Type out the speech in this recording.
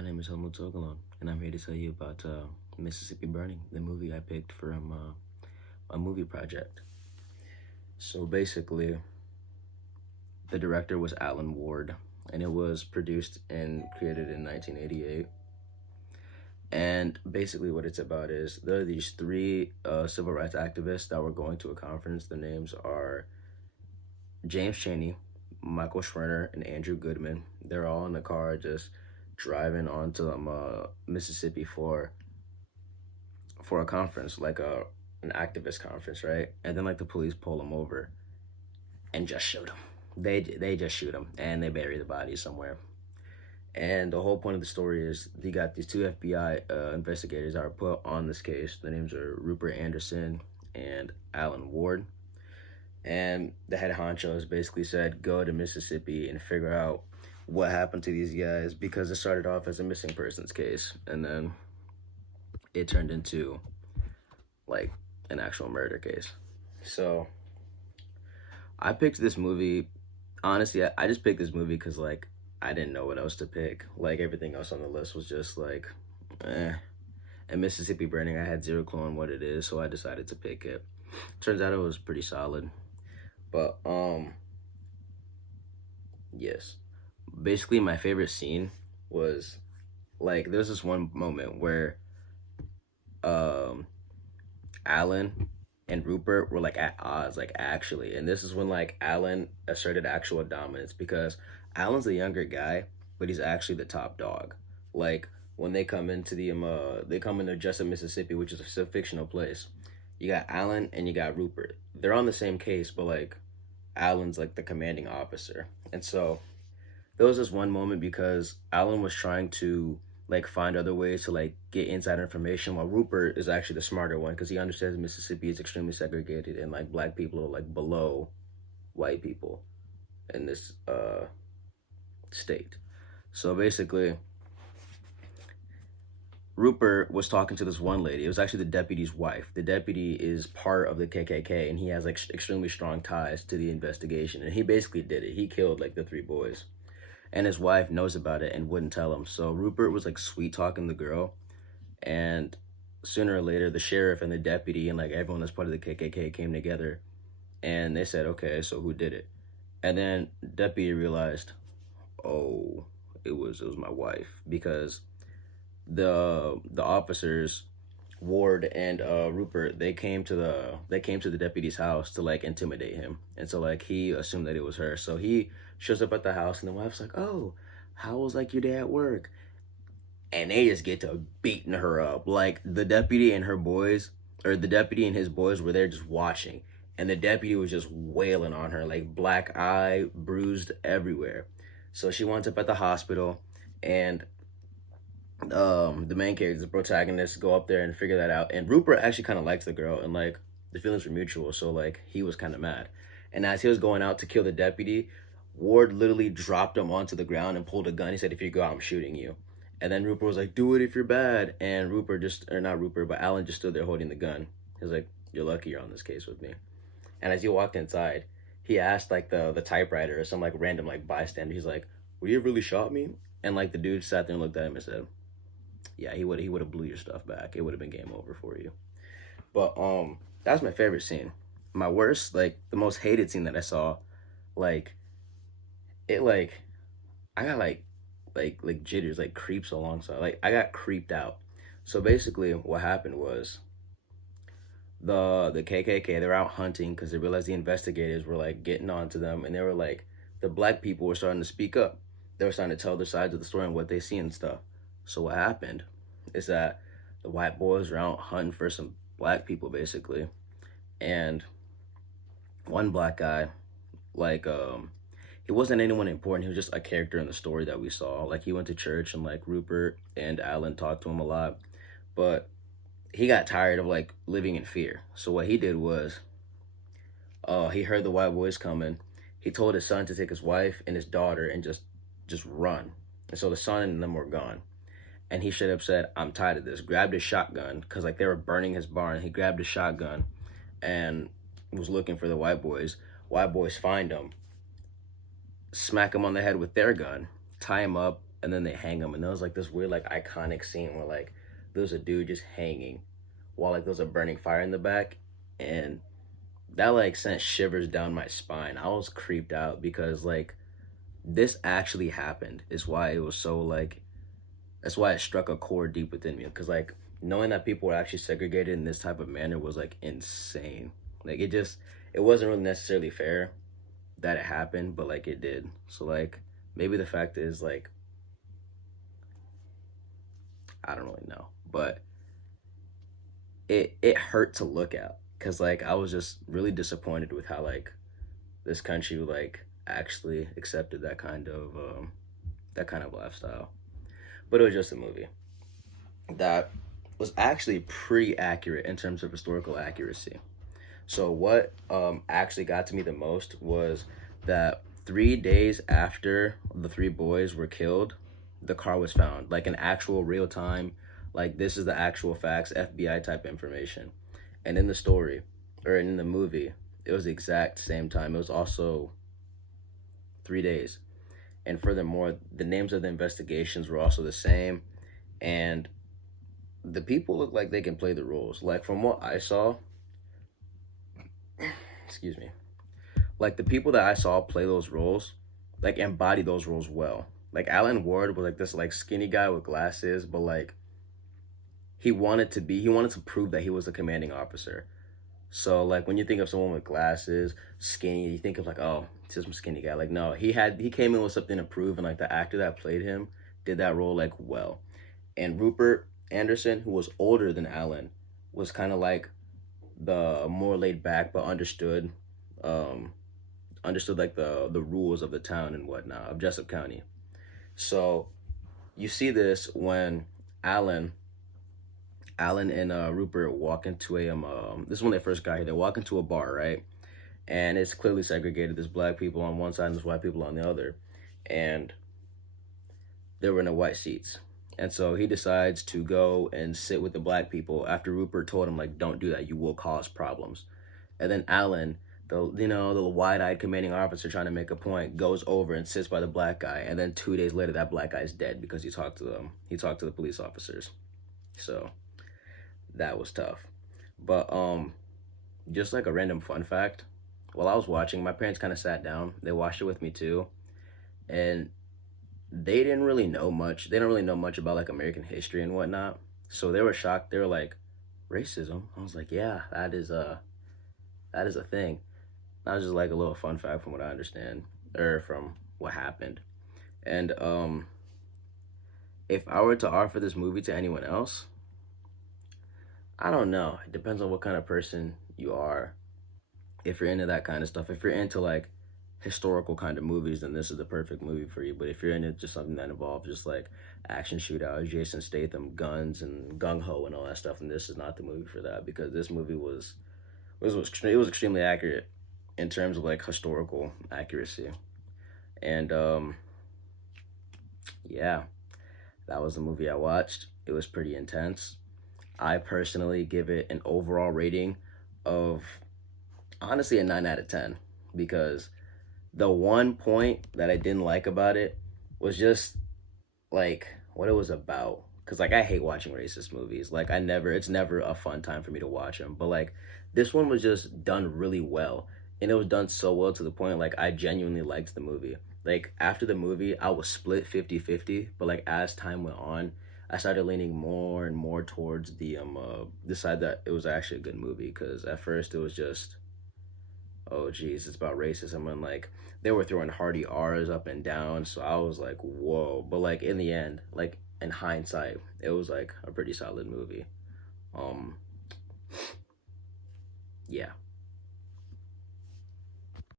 My name is Helmut Togalon, and I'm here to tell you about Mississippi Burning, the movie I picked from a movie project. So basically, the director was Alan Ward, and it was produced and created in 1988. And basically, what it's about is there are these three civil rights activists that were going to a conference. Their names are James Chaney, Michael Schwerner, and Andrew Goodman. They're all in the car just driving onto Mississippi for a conference, like an activist conference, right? And then like the police pull them over and just shoot them. They just shoot them and they bury the body somewhere. And the whole point of the story is you got these two FBI investigators that are put on this case. Their names are Rupert Anderson and Alan Ward. And the head honchos basically said, go to Mississippi and figure out what happened to these guys, because it started off as a missing persons case and then it turned into like an actual murder case. So I picked this movie. Honestly, I just picked this movie because like I didn't know what else to pick. Like everything else on the list was just like, eh. And Mississippi Burning, I had zero clue on what it is, so I decided to pick it. Turns out it was pretty solid. But yes. Basically my favorite scene was like there's this one moment where Alan and Rupert were like at odds, like actually. And this is when like Alan asserted actual dominance, because Alan's the younger guy, but he's actually the top dog. Like when they come into they come into Jessup, Mississippi, which is a fictional place. You got Alan and you got Rupert. They're on the same case, but like Alan's like the commanding officer. And so there was this one moment because Alan was trying to like find other ways to like get inside information, while Rupert is actually the smarter one because he understands Mississippi is extremely segregated and like black people are like below white people in this state. So basically Rupert was talking to this one lady. It was actually the deputy's wife. The deputy is part of the KKK and he has like extremely strong ties to the investigation, and he basically did it. He killed like the three boys. And his wife knows about it and wouldn't tell him. So Rupert was like sweet talking the girl, and sooner or later the sheriff and the deputy and like everyone that's part of the KKK came together and they said, okay, so who did it? And then deputy realized, oh, it was my wife, because the officers Ward and Rupert, they came to the deputy's house to like intimidate him, and so like he assumed that it was her. So he shows up at the house, and the wife's like, "Oh, how was like your day at work?" And they just get to beating her up. Like the deputy and his boys were there just watching, and the deputy was just wailing on her, like black eye, bruised everywhere. So she winds up at the hospital, and the main character, the protagonist, go up there and figure that out. And Rupert actually kind of likes the girl, and like the feelings were mutual, so like he was kind of mad. And as he was going out to kill the deputy, Ward literally dropped him onto the ground and pulled a gun. He said, if you go out, I'm shooting you. And then Rupert was like, do it if you're bad. And Rupert just, or not Rupert, but Alan just stood there holding the gun. He was like, you're lucky you're on this case with me. And as he walked inside, he asked like the typewriter or some like random like bystander, he's like, would you have really shot me? And like the dude sat there and looked at him and said, yeah, he would have blew your stuff back. It would have been game over for you. But that's my favorite scene. My worst, like the most hated scene that I saw, like it like I got like jitters, like creeps alongside. Like I got creeped out. So basically what happened was the KKK, they're out hunting because they realized the investigators were like getting onto them, and they were like, the black people were starting to speak up. They were starting to tell their sides of the story and what they see and stuff. So what happened is that the white boys were out hunting for some black people basically, and one black guy, like he wasn't anyone important. He was just a character in the story that we saw. Like he went to church, and like Rupert and Alan talked to him a lot, but he got tired of like living in fear. So what he did was he heard the white boys coming. He told his son to take his wife and his daughter and just run. And so the son and them were gone. And he should have said, I'm tired of this. Grabbed his shotgun, because like they were burning his barn. He grabbed his shotgun and was looking for the white boys. White boys find him, smack him on the head with their gun, tie him up, and then they hang him, and there was like this weird like iconic scene where like there was a dude just hanging while like there was a burning fire in the back, and that like sent shivers down my spine. I was creeped out because like this actually happened is why it was so like that's why it struck a chord deep within me, because like knowing that people were actually segregated in this type of manner was like insane. Like it wasn't really necessarily fair that it happened, but like it did. So like maybe the fact is like I don't really know, but it hurt to look at, because like I was just really disappointed with how like this country like actually accepted that kind of lifestyle. But it was just a movie that was actually pretty accurate in terms of historical accuracy. So what actually got to me the most was that 3 days after the three boys were killed, the car was found, like an actual real time, like this is the actual facts, FBI type information. And in the story, or in the movie, it was the exact same time. It was also 3 days. And furthermore, the names of the investigations were also the same. And the people look like they can play the roles. Like from what I saw, excuse me, like the people that I saw play those roles, like embody those roles well. Like Alan Ward was like this like skinny guy with glasses, but like he wanted to prove that he was a commanding officer. So like when you think of someone with glasses, skinny, you think of like, oh, it's just some skinny guy. Like no, he came in with something to prove, and like the actor that played him did that role like well. And Rupert Anderson, who was older than Alan, was kind of like the more laid back but um understood like the rules of the town and whatnot of Jessup County. So you see this when Alan Alan and Rupert walk into this is when they first got here. They walk into a bar, right? And it's clearly segregated. There's black people on one side and there's white people on the other. And they were in the white seats. And so he decides to go and sit with the black people after Rupert told him, like, don't do that. You will cause problems. And then Alan, the wide-eyed commanding officer trying to make a point, goes over and sits by the black guy. And then 2 days later, that black guy is dead because he talked to them. He talked to the police officers. So that was tough. But just like a random fun fact, while I was watching, my parents kind of sat down. They watched it with me too. And they didn't really know much. They don't really know much about like American history and whatnot. So they were shocked. They were like, racism? I was like, yeah, that is a thing. That was just like a little fun fact from what I understand, or from what happened. And if I were to offer this movie to anyone else, I don't know. It depends on what kind of person you are. If you're into that kind of stuff, if you're into like historical kind of movies, then this is the perfect movie for you. But if you're into just something that involves just like action shootouts, Jason Statham, guns, and gung ho and all that stuff, then this is not the movie for that, because this movie it was extremely accurate in terms of like historical accuracy. And yeah, that was the movie I watched. It was pretty intense. I personally give it an overall rating of honestly a 9 out of 10, because the one point that I didn't like about it was just like what it was about. Cause like I hate watching racist movies. Like it's never a fun time for me to watch them. But like this one was just done really well, and it was done so well to the point like I genuinely liked the movie. Like after the movie, I was split 50-50, but like as time went on, I started leaning more and more towards the side that it was actually a good movie. Cause at first it was just, oh geez, it's about racism, and like they were throwing hardy R's up and down, so I was like, whoa. But like in the end, like in hindsight, it was like a pretty solid movie. Yeah.